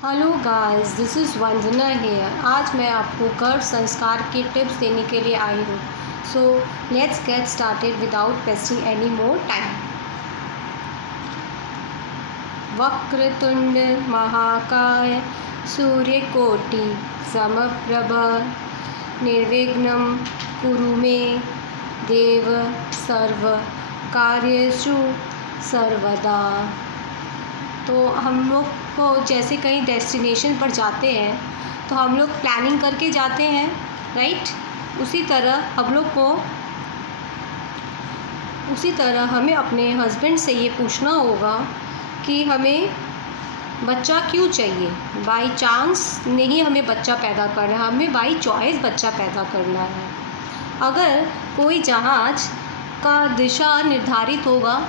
Hello guys, this is Vandana here. आज मैं आपको गर्भ संस्कार के टिप्स देने के लिए आई हूँ। So let's get started without wasting any more time. वक्रतुंड महाकाय सूर्यकोटि समप्रभ निर्विघ्नं कुरु मे देव सर्व कार्येषु सर्वदा। तो हम लोग को जैसे कहीं डेस्टिनेशन पर जाते हैं तो हम लोग प्लानिंग करके जाते हैं, राइट। उसी तरह हमें अपने हस्बैंड से ये पूछना होगा कि हमें बच्चा क्यों चाहिए। बाय चांस नहीं हमें बच्चा पैदा करना है, हमें बाय चॉइस बच्चा पैदा करना है। अगर कोई जहाज़ का दिशा निर्धारित होगा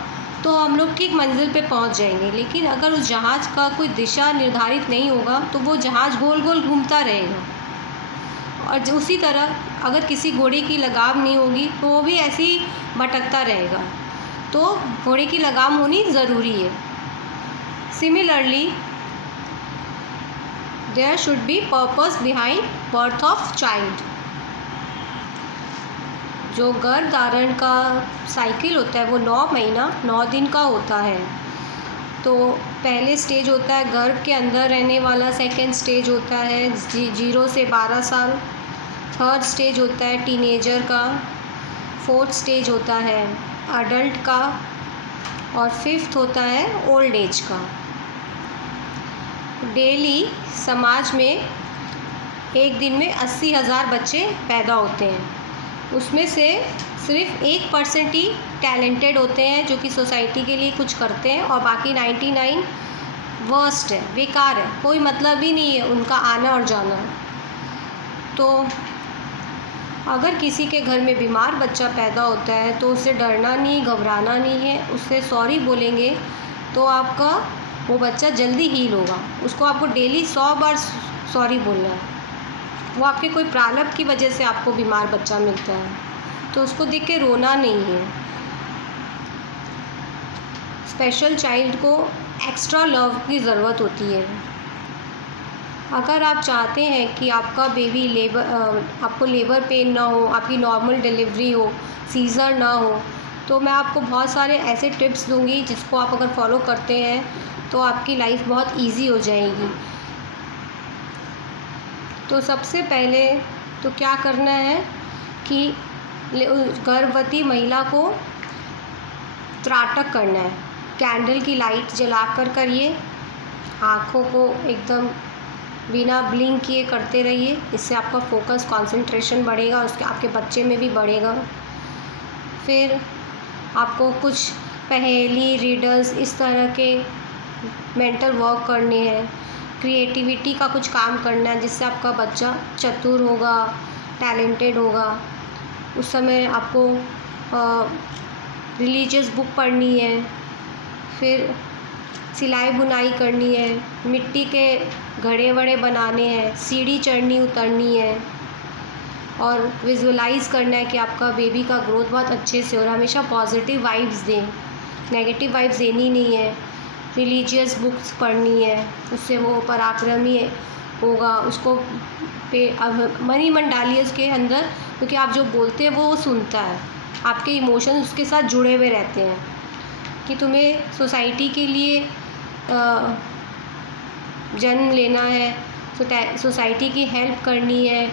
तो हम लोग ठीक मंजिल पे पहुंच जाएंगे, लेकिन अगर उस जहाज़ का कोई दिशा निर्धारित नहीं होगा तो वो जहाज़ गोल गोल घूमता रहेगा। और उसी तरह अगर किसी घोड़े की लगाम नहीं होगी तो वो भी ऐसे ही भटकता रहेगा। तो घोड़े की लगाम होनी ज़रूरी है। Similarly there should be purpose behind birth of child. जो गर्भ धारण का साइकिल होता है वो 9 महीना 9 दिन का होता है। तो पहले स्टेज होता है गर्भ के अंदर रहने वाला, सेकंड स्टेज होता है 0 से 12 साल, थर्ड स्टेज होता है टीनेजर का, फोर्थ स्टेज होता है अडल्ट का और फिफ्थ होता है ओल्ड एज का। डेली समाज में एक दिन में 80,000 बच्चे पैदा होते हैं। उसमें से सिर्फ 1% ही टैलेंटेड होते हैं जो कि सोसाइटी के लिए कुछ करते हैं, और बाकी 99 वर्स्ट है, बेकार है, कोई मतलब ही नहीं है उनका आना और जाना। तो अगर किसी के घर में बीमार बच्चा पैदा होता है तो उससे डरना नहीं, घबराना नहीं है, उससे सॉरी बोलेंगे तो आपका वो बच्चा जल्दी हील होगा। उसको आपको डेली 100 बार सॉरी बोलना है। वो आपके कोई प्रारब्ध की वजह से आपको बीमार बच्चा मिलता है तो उसको देख के रोना नहीं है। स्पेशल चाइल्ड को एक्स्ट्रा लव की ज़रूरत होती है। अगर आप चाहते हैं कि आपका बेबी आपको लेबर पेन ना हो, आपकी नॉर्मल डिलीवरी हो, सीज़र ना हो, तो मैं आपको बहुत सारे ऐसे टिप्स दूंगी जिसको आप अगर फॉलो करते हैं तो आपकी लाइफ बहुत इजी हो जाएगी। तो सबसे पहले तो क्या करना है कि गर्भवती महिला को त्राटक करना है। कैंडल की लाइट जलाकर करिए, आँखों को एकदम बिना ब्लिंक किए करते रहिए। इससे आपका फोकस कंसंट्रेशन बढ़ेगा, उसके आपके बच्चे में भी बढ़ेगा। फिर आपको कुछ पहेली, रिडल्स, इस तरह के मेंटल वर्क करने हैं। क्रिएटिविटी का कुछ काम करना है जिससे आपका बच्चा चतुर होगा, टैलेंटेड होगा। उस समय आपको रिलीजियस बुक पढ़नी है, फिर सिलाई बुनाई करनी है, मिट्टी के घड़े वड़े बनाने हैं, सीढ़ी चढ़नी उतरनी है, और विजुअलाइज करना है कि आपका बेबी का ग्रोथ बहुत अच्छे से हो रहा है। हमेशा पॉजिटिव वाइब्स दें, नेगेटिव वाइब्स देनी नहीं है। रिलीजियस बुक्स पढ़नी है, उससे वो पराक्रमी होगा। उसको मन ही मन डालिए उसके अंदर, क्योंकि आप जो बोलते हैं वो सुनता है। आपके इमोशंस उसके साथ जुड़े हुए रहते हैं कि तुम्हें सोसाइटी के लिए जन्म लेना है, सोसाइटी की हेल्प करनी है,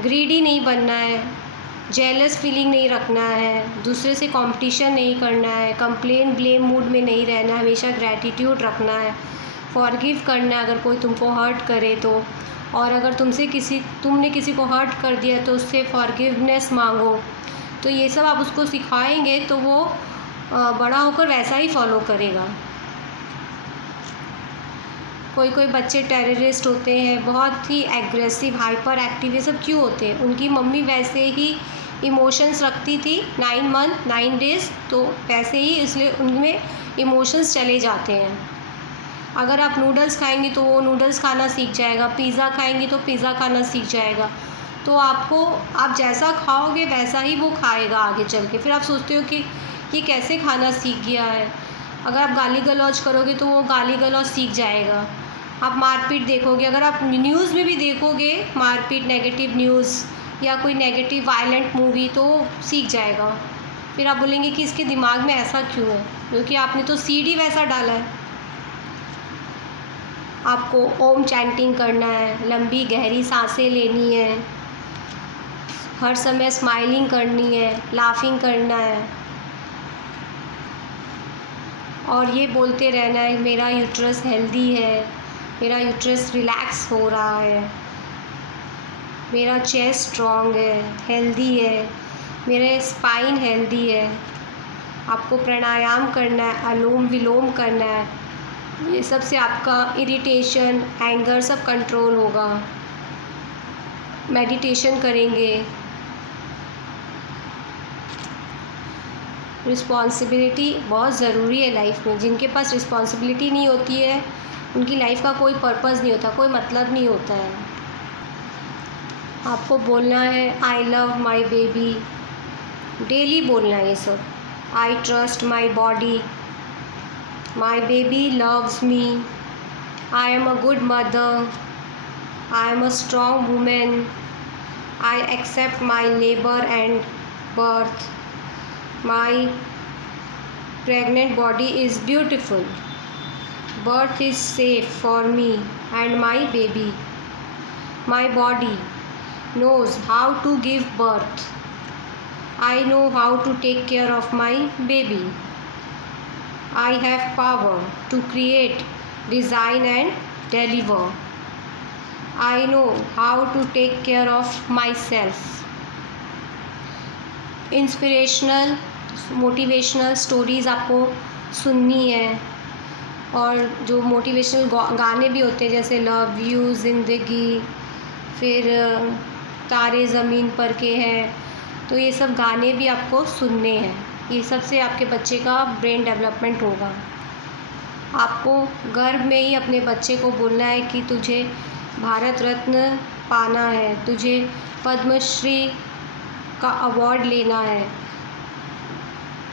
ग्रीडी नहीं बनना है, जेलस फीलिंग नहीं रखना है, दूसरे से कंपटीशन नहीं करना है, कंप्लेन ब्लेम मूड में नहीं रहना है, हमेशा ग्रैटिट्यूड रखना है, फॉरगिव करना है अगर कोई तुमको हर्ट करे तो, और अगर तुमने किसी को हर्ट कर दिया तो उससे फॉरगिवनेस मांगो। तो ये सब आप उसको सिखाएंगे तो वो बड़ा होकर वैसा ही फॉलो करेगा। कोई बच्चे टेररिस्ट होते हैं, बहुत ही एग्रेसिव, हाइपर एक्टिव, ये सब क्यों होते हैं? उनकी मम्मी वैसे ही इमोशंस रखती थी 9 मंथ 9 डेज़, तो वैसे ही इसलिए उनमें इमोशंस चले जाते हैं। अगर आप नूडल्स खाएंगी तो वो नूडल्स खाना सीख जाएगा, पिज़्ज़ा खाएंगी तो पिज़्ज़ा खाना सीख जाएगा। तो आप जैसा खाओगे वैसा ही वो खाएगा आगे चल के। फिर आप सोचते हो कि ये कैसे खाना सीख गया है। अगर आप गाली गलौज करोगे तो वो गाली गलौज सीख जाएगा। आप मारपीट देखोगे, अगर आप न्यूज़ में भी देखोगे मारपीट, नेगेटिव न्यूज़ या कोई नेगेटिव वायलेंट मूवी, तो सीख जाएगा। फिर आप बोलेंगे कि इसके दिमाग में ऐसा क्यों है, क्योंकि आपने तो सीड ही वैसा डाला है। आपको ओम चैंटिंग करना है, लंबी गहरी सांसें लेनी है, हर समय स्माइलिंग करनी है, लाफिंग करना है, और ये बोलते रहना है मेरा यूट्रस हेल्दी है, मेरा यूट्रस रिलैक्स हो रहा है, मेरा चेस्ट स्ट्रॉन्ग है, हेल्दी है, मेरे स्पाइन हेल्दी है। आपको प्राणायाम करना है, अनुलोम विलोम करना है। ये सब से आपका इरिटेशन, एंगर सब कंट्रोल होगा। मेडिटेशन करेंगे। रिस्पॉन्सिबिलिटी बहुत ज़रूरी है लाइफ में। जिनके पास रिस्पॉन्सिबिलिटी नहीं होती है उनकी लाइफ का कोई पर्पस नहीं होता, कोई मतलब नहीं होता है। आपको बोलना है I love my baby, daily बोलना है ये सब। I trust my body, my baby loves me, I am a good mother, I am a strong women, I accept my labour and birth, my pregnant body is beautiful, birth is safe for me and my baby, my body knows how to give birth, I know how to take care of my baby, I have power to create, design and deliver, I know how to take care of myself। Inspirational motivational stories आपको सुननी है, और जो motivational गाने भी होते हैं जैसे लव यू ज़िंदगी, फिर तारे ज़मीन पर के हैं, तो ये सब गाने भी आपको सुनने हैं। ये सब से आपके बच्चे का ब्रेन डेवलपमेंट होगा। आपको गर्भ में ही अपने बच्चे को बोलना है कि तुझे भारत रत्न पाना है, तुझे पद्मश्री का अवार्ड लेना है,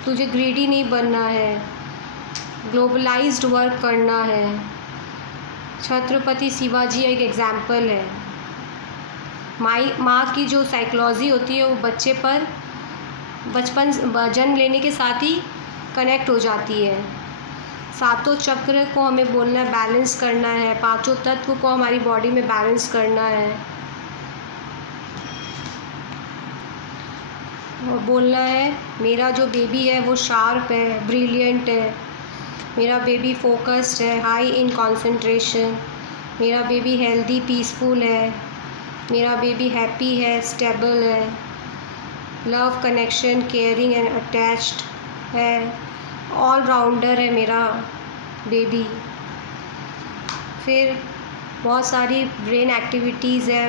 तुझे ग्रीडी नहीं बनना है, ग्लोबलाइज्ड वर्क करना है। छत्रपति शिवाजी एक एग्जाम्पल है। माँ की जो साइकोलॉजी होती है वो बच्चे पर बचपन जन्म लेने के साथ ही कनेक्ट हो जाती है। सातों चक्र को हमें बोलना है, बैलेंस करना है, पांचों तत्व को हमारी बॉडी में बैलेंस करना है, और बोलना है मेरा जो बेबी है वो शार्प है, ब्रिलियंट है, मेरा बेबी फोकस्ड है, हाई इन कंसंट्रेशन, मेरा बेबी हेल्दी पीसफुल है, मेरा बेबी हैप्पी है, स्टेबल है, love connection, caring and attached है, ऑल राउंडर है मेरा बेबी। फिर बहुत सारी ब्रेन एक्टिविटीज़ है,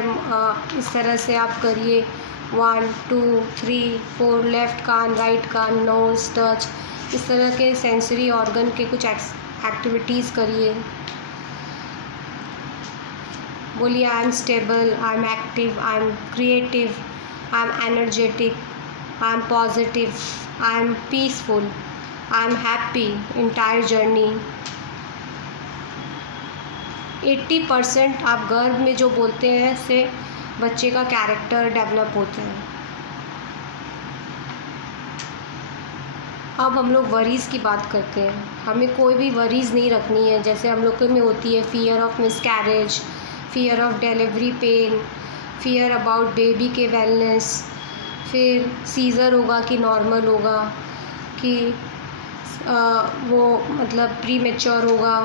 इस तरह से आप करिए 1 2 3 4, लेफ़्ट कान, राइट कान, नोज़ टच, इस तरह के सेंसरी ऑर्गन के कुछ एक्टिविटीज़ करिए। बोलिए I am stable, I am active, I am creative, I am energetic, I am positive, I am peaceful, I am happy entire journey. 80% आप गर्भ में जो बोलते हैं से बच्चे का कैरेक्टर डेवलप होता है। अब हम लोग वरीज़ की बात करते हैं। हमें कोई भी वरीज़ नहीं रखनी है। जैसे हम लोग में होती है fear of miscarriage, fear of delivery pain, fear about baby के वेलनेस, फिर सीज़र होगा कि नॉर्मल होगा, कि वो मतलब प्री मैच्योर होगा,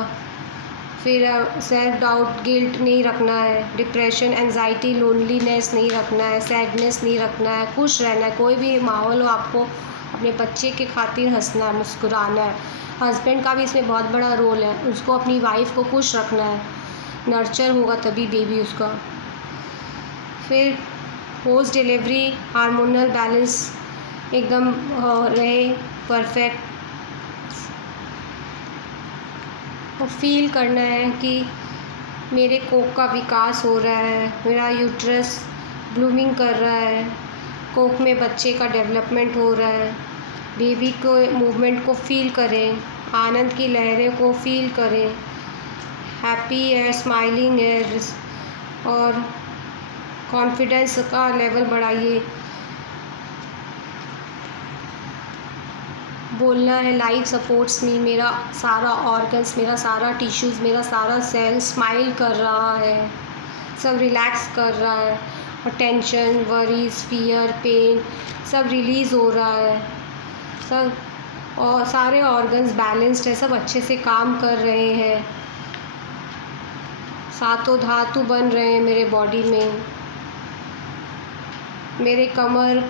फिर सेल्फ डाउट, गिल्ट नहीं रखना है, डिप्रेशन, एंजाइटी, लोनलीनेस नहीं रखना है, सैडनेस नहीं रखना है, खुश रहना है। कोई भी माहौल हो आपको अपने बच्चे के खातिर हंसना है, मुस्कुराना है। हस्बैंड का भी इसमें बहुत बड़ा रोल है, उसको अपनी वाइफ को खुश रखना है, नर्चर होगा तभी बेबी उसका। फिर पोस्ट डिलीवरी हार्मोनल बैलेंस एकदम रहे, परफेक्ट, और फील करना है कि मेरे कोक का विकास हो रहा है, मेरा यूट्रस ब्लूमिंग कर रहा है, कोक में बच्चे का डेवलपमेंट हो रहा है। बेबी को मूवमेंट को फील करें, आनंद की लहरें को फील करें, हैप्पी है, स्माइलिंग है, और कॉन्फिडेंस का लेवल बढ़ाइए। बोलना है लाइफ सपोर्ट्स मी, मेरा सारा ऑर्गन्स, मेरा सारा टिश्यूज़, मेरा सारा सेल स्माइल कर रहा है, सब रिलैक्स कर रहा है, और टेंशन, वरीज, फियर, पेन सब रिलीज़ हो रहा है, सब, और सारे ऑर्गन्स बैलेंस्ड है, सब अच्छे से काम कर रहे हैं, सातों धातु बन रहे हैं मेरे बॉडी में। मेरे कमर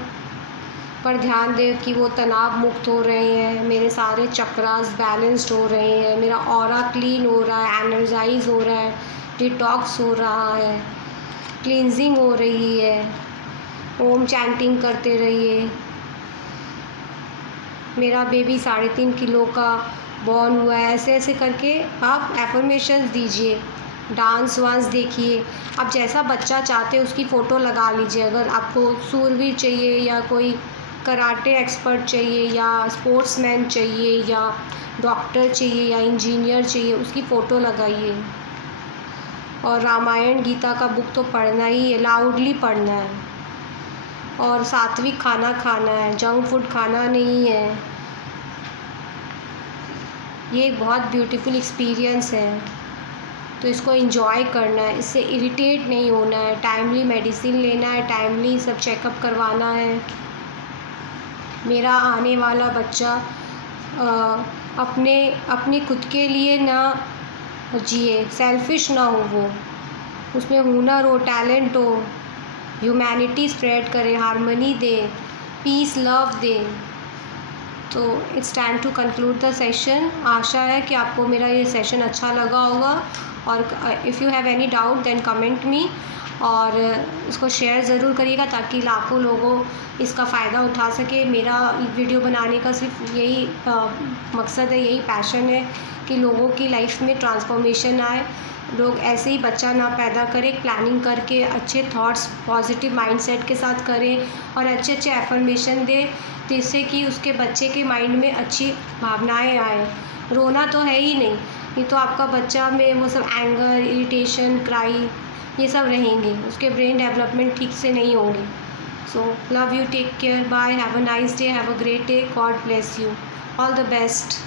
पर ध्यान दें कि वो तनाव मुक्त हो रहे हैं, मेरे सारे चक्रास बैलेंस्ड हो रहे हैं, मेरा ऑरा क्लीन हो रहा है, एनर्जाइज हो रहा है, डिटॉक्स हो रहा है, क्लींजिंग हो रही है। ओम चैंटिंग करते रहिए। मेरा बेबी 3.5 किलो का बॉर्न हुआ है, ऐसे ऐसे करके आप एफर्मेशंस दीजिए। डांस वांस देखिए, आप जैसा बच्चा चाहते हैं उसकी फ़ोटो लगा लीजिए। अगर आपको सूरवीर चाहिए या कोई कराटे एक्सपर्ट चाहिए या स्पोर्ट्समैन चाहिए या डॉक्टर चाहिए या इंजीनियर चाहिए, उसकी फ़ोटो लगाइए। और रामायण गीता का बुक तो पढ़ना ही है, लाउडली पढ़ना है, और सात्विक खाना खाना है, जंक फूड खाना नहीं है। ये एक बहुत ब्यूटीफुल एक्सपीरियंस है, तो इसको एंजॉय करना है, इससे इरिटेट नहीं होना है, टाइमली मेडिसिन लेना है, टाइमली सब चेकअप करवाना है। मेरा आने वाला बच्चा अपने खुद के लिए ना जिए, सेल्फिश ना हो, वो उसमें हुनर हो, टैलेंट हो, ह्यूमैनिटी स्प्रेड करे, हार्मनी दे, पीस, लव दे। तो it's time to conclude the session. आशा है कि आपको मेरा ये सेशन अच्छा लगा होगा, और if you have any doubt then comment me, और इसको शेयर ज़रूर करिएगा ताकि लाखों लोगों इसका फ़ायदा उठा सके। मेरा वीडियो बनाने का सिर्फ यही मकसद है, यही पैशन है कि लोगों की लाइफ में ट्रांसफॉर्मेशन आए, लोग ऐसे ही बच्चा ना पैदा करें, प्लानिंग करके अच्छे थॉट्स, पॉजिटिव माइंडसेट के साथ करें, और अच्छे अच्छे एफर्मेशन दें जिससे कि उसके बच्चे के माइंड में अच्छी भावनाएं आए। रोना तो है ही नहीं, ये तो आपका बच्चा में वो सब एंगर, इरिटेशन, क्राई, ये सब रहेंगे, उसके ब्रेन डेवलपमेंट ठीक से नहीं होंगे। So love you, take care, bye, have a nice day, have a great day, God bless you, all the best.